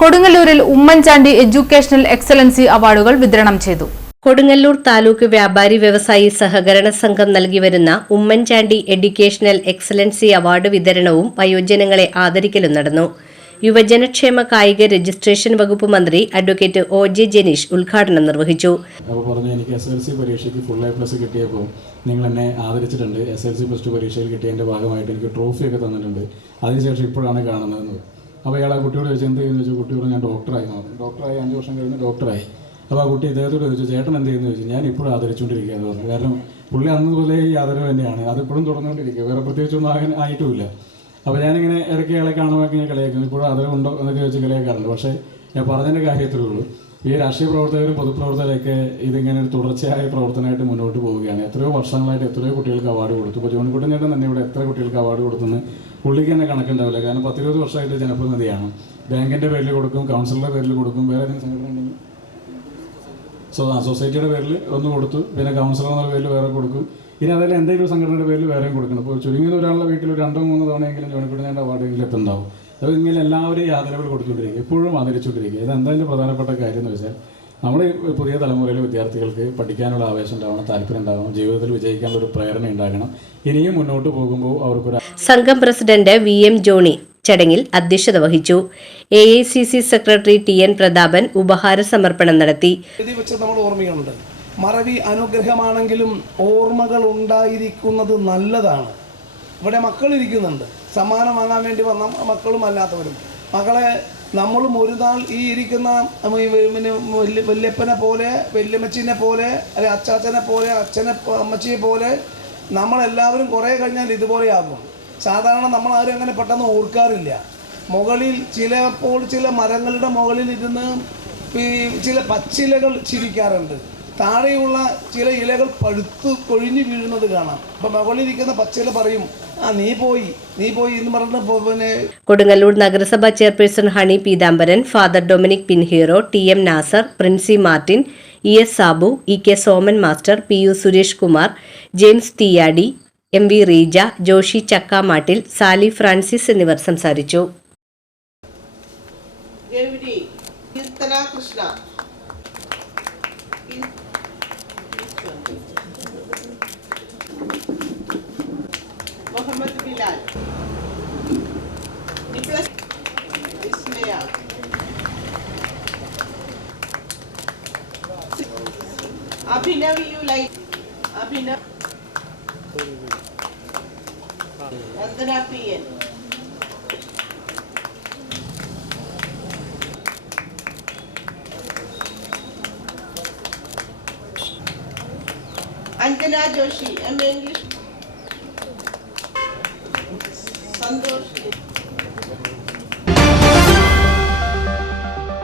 കൊടുങ്ങല്ലൂരിൽ Oommen Chandy educational excellency അവാർഡുകൾ വിതരണം ചെയ്തു. കൊടുങ്ങല്ലൂർ താലൂക്ക് വ്യാപാരി വ്യവസായി സഹകരണ സംഘം നൽകിവരുന്ന ഉമ്മൻചാണ്ടി എഡ്യൂക്കേഷണൽ എക്സലൻസി അവാർഡ് വിതരണവും വയോജനങ്ങളെ ആദരിക്കലും നടന്നു. യുവജനക്ഷേമ കായിക രജിസ്ട്രേഷൻ വകുപ്പ് മന്ത്രി അഡ്വക്കേറ്റ് OJ ജനീഷ് ഉദ്ഘാടനം നിർവഹിച്ചു. എനിക്ക് SLC പരീക്ഷയ്ക്ക് ഫുൾ A+ കിട്ടിയപ്പോൾ നിങ്ങൾ എന്നെ ആദരിച്ചിട്ടുണ്ട്. SLC +2 പരീക്ഷയിൽ കിട്ടിയതിൻ്റെ ഭാഗമായിട്ട് എനിക്ക് ട്രോഫിയൊക്കെ തന്നിട്ടുണ്ട്. അതിനുശേഷം ഇപ്പോഴാണ് കാണുന്നത്. അപ്പോൾ ഇയാൾ ആ കുട്ടിയോട് ചോദിച്ചു എന്ത് ചെയ്യുന്നു ചോദിച്ചു. കുട്ടി പറഞ്ഞു ഞാൻ ഡോക്ടറായി മാറും. ഡോക്ടറായി 5 വർഷം കഴിഞ്ഞ് ഡോക്ടറായി. അപ്പോൾ ആ കുട്ടി ഇദ്ദേഹത്തോട് ചോദിച്ചു ചേട്ടൻ എന്ത് ചെയ്യുന്നു ചോദിച്ചു. ഞാൻ ഇപ്പോഴും ആദരിച്ചുകൊണ്ടിരിക്കുക എന്ന് പറഞ്ഞു. കാരണം പുള്ളി അന്നതുപോലെ ഈ ആദരവ് തന്നെയാണ്, അതിപ്പോഴും തുടർന്നുകൊണ്ടിരിക്കുക, വേറെ പ്രത്യേകിച്ചൊന്നും ആയിട്ടുമില്ല. അപ്പോൾ ഞാനിങ്ങനെ ഇടയ്ക്ക് ഇയാളെ കാണുമ്പോൾ ഇങ്ങനെ കളിയാക്കുന്നു, ഇപ്പോഴും ആദരവുണ്ടോ എന്നൊക്കെ ചോദിച്ച് കളിയാക്കാറുണ്ട്. പക്ഷേ ഞാൻ പറഞ്ഞതിൻ്റെ കാര്യത്തിലേ ഉള്ളൂ, ഈ രാഷ്ട്രീയ പ്രവർത്തകരും പൊതുപ്രവർത്തകരൊക്കെ ഇതിങ്ങനെ ഒരു തുടർച്ചയായ പ്രവർത്തനമായിട്ട് മുന്നോട്ട് പോവുകയാണ്. എത്രയോ വർഷങ്ങളായിട്ട് എത്രയോ കുട്ടികൾക്ക് അവാർഡ് കൊടുത്തു. ഇപ്പോൾ ജോണിക്കുട്ടൻ ചേട്ടൻ തന്നെ ഇവിടെ എത്ര കുട്ടികൾക്ക് അവാർഡ് കൊടുത്തെന്ന് പുള്ളിക്ക് തന്നെ കണക്കുണ്ടാവില്ല. കാരണം 10-20 വർഷമായിട്ട് ജനപ്രതിനിധിയാണ്. ബാങ്കിൻ്റെ പേരിൽ കൊടുക്കും, കൗൺസിലറുടെ പേരിൽ കൊടുക്കും, വേറെ ഏതെങ്കിലും സംഘടന ഉണ്ടെങ്കിൽ സൊസൈറ്റിയുടെ പേരിൽ ഒന്ന് കൊടുത്തു, പിന്നെ കൗൺസിലർ എന്നുള്ള പേരിൽ വേറെ കൊടുക്കും. ഇനി അതെല്ലാം എന്തെങ്കിലും സംഘടനയുടെ പേരിൽ വേറെയും കൊടുക്കണം. ഇപ്പോൾ ചുരുങ്ങിയ ഒരാളുടെ വീട്ടിൽ 2-3 തവണയെങ്കിലും ജോണിക്കുട്ടൻ അവാർഡെങ്കിലും എത്തുന്നുണ്ടാവും. അത് ഇങ്ങനെ എല്ലാവരെയും ആദരവുകൾ കൊടുത്തുകൊണ്ടിരിക്കുക, എപ്പോഴും ആദരിച്ചുകൊണ്ടിരിക്കുക. ഇതെന്തായാലും പ്രധാനപ്പെട്ട കാര്യം എന്ന് വെച്ചാൽ നമ്മുടെ പുതിയ തലമുറയിലെ വിദ്യാർത്ഥികൾക്ക് പഠിക്കാനുള്ള ആവേശം ഉണ്ടാവണം, താല്പര്യം ഉണ്ടാവണം, ജീവിതത്തിൽ വിജയിക്കാനുള്ള ഒരു പ്രേരണ ഉണ്ടാകണം. ഇനിയും മുന്നോട്ട് പോകുമ്പോൾ അവർക്കൊരു സംഘം പ്രസിഡന്റ് VM ജോണി ചടങ്ങിൽ അധ്യക്ഷത വഹിച്ചു. AICC സെക്രട്ടറി TN പ്രതാപൻ ഉപഹാര സമർപ്പണം നടത്തി. മറവി അനുഗ്രഹമാണെങ്കിലും ഓർമ്മകൾ ഉണ്ടായിരിക്കുന്നത് നല്ലതാണ്. ഇവിടെ മക്കളിരിക്കുന്നുണ്ട്, സമ്മാനം വാങ്ങാൻ വേണ്ടി വന്ന മക്കളും അല്ലാത്തവരും. മക്കളെ നമ്മളും ഒരു നാൾ ഈ ഇരിക്കുന്ന വല്യപ്പനെ പോലെ, വല്യമ്മച്ചിനെ പോലെ, അല്ലെ അച്ചാച്ചനെ പോലെ, അമ്മച്ചിയെ പോലെ നമ്മളെല്ലാവരും കുറേ കഴിഞ്ഞാൽ ഇതുപോലെയാകും. സാധാരണ നമ്മളാരും അങ്ങനെ പെട്ടെന്ന് ഓർക്കാറില്ല. മുകളിൽ ചില മരങ്ങളുടെ മുകളിൽ ഇരുന്ന് ചില പച്ചിലകൾ ചിരിക്കാറുണ്ട്. താഴെയുള്ള ചില ഇലകൾ പഴുത്ത് കൊഴിഞ്ഞു വീഴുന്നത് കാണാം. അപ്പം മുകളിലിരിക്കുന്ന പച്ചില പറയും നീ പോയി എന്ന് പറഞ്ഞിട്ട് പിന്നെ. കൊടുങ്ങല്ലൂർ നഗരസഭാ chairperson Honey Peethambaran, Father Dominic Pinheiro, TM Nasar, Princy Martin, ES Sabu, EK Soman master, PU Suresh Kumar, James Theeyadi, MV Reeja, Joshy Chakkamattil, Sally Francis എന്നിവർ സംസാരിച്ചു. Abhinav, you like Abhinav? Vandana PN. Anjana Joshi, MA English. Santosh.